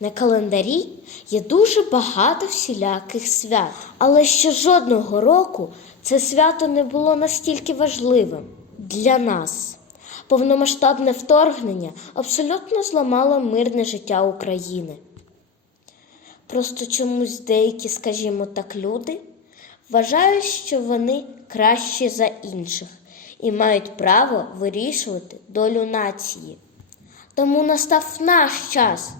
На календарі є дуже багато всіляких свят, але ще жодного року це свято не було настільки важливим для нас. Повномасштабне вторгнення абсолютно зламало мирне життя України. Просто чомусь деякі, скажімо так, люди вважають, що вони кращі за інших і мають право вирішувати долю нації. Тому настав наш час.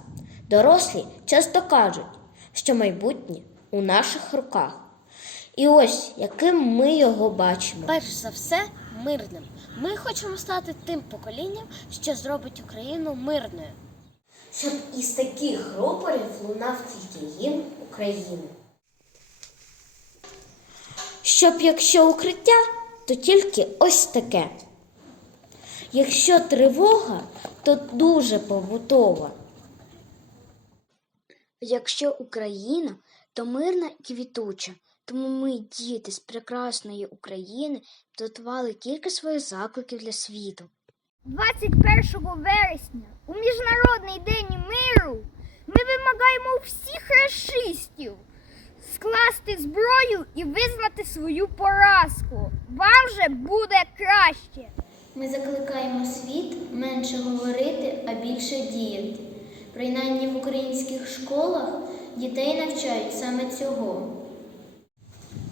Дорослі часто кажуть, що майбутнє у наших руках. І ось яким ми його бачимо. Перш за все, мирним. Ми хочемо стати тим поколінням, що зробить Україну мирною. Щоб із таких рупорів лунав тільки гімн України. Щоб якщо укриття, то тільки ось таке. Якщо тривога, то дуже побутова. Якщо Україна, то мирна і квітуча. Тому ми, діти з прекрасної України, підготували кілька своїх закликів для світу. 21 вересня, у Міжнародний день миру, ми вимагаємо у всіх расистів скласти зброю і визнати свою поразку. Вам же буде краще. Ми закликаємо світ менше говорити. Принаймні в українських школах дітей навчають саме цього.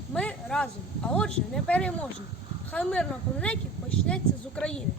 Ми разом, а отже, не переможемо. Хай мир на планеті почнеться з України.